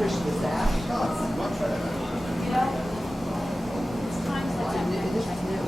push this out. This is new.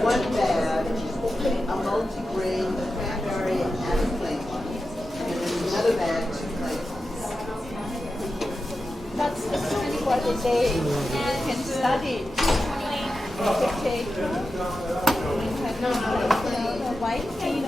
One bag, a multi-grain, cranberry, and eggplant. And then another bag, 2 plates. That's only for the day. You can study. Okay. The white tea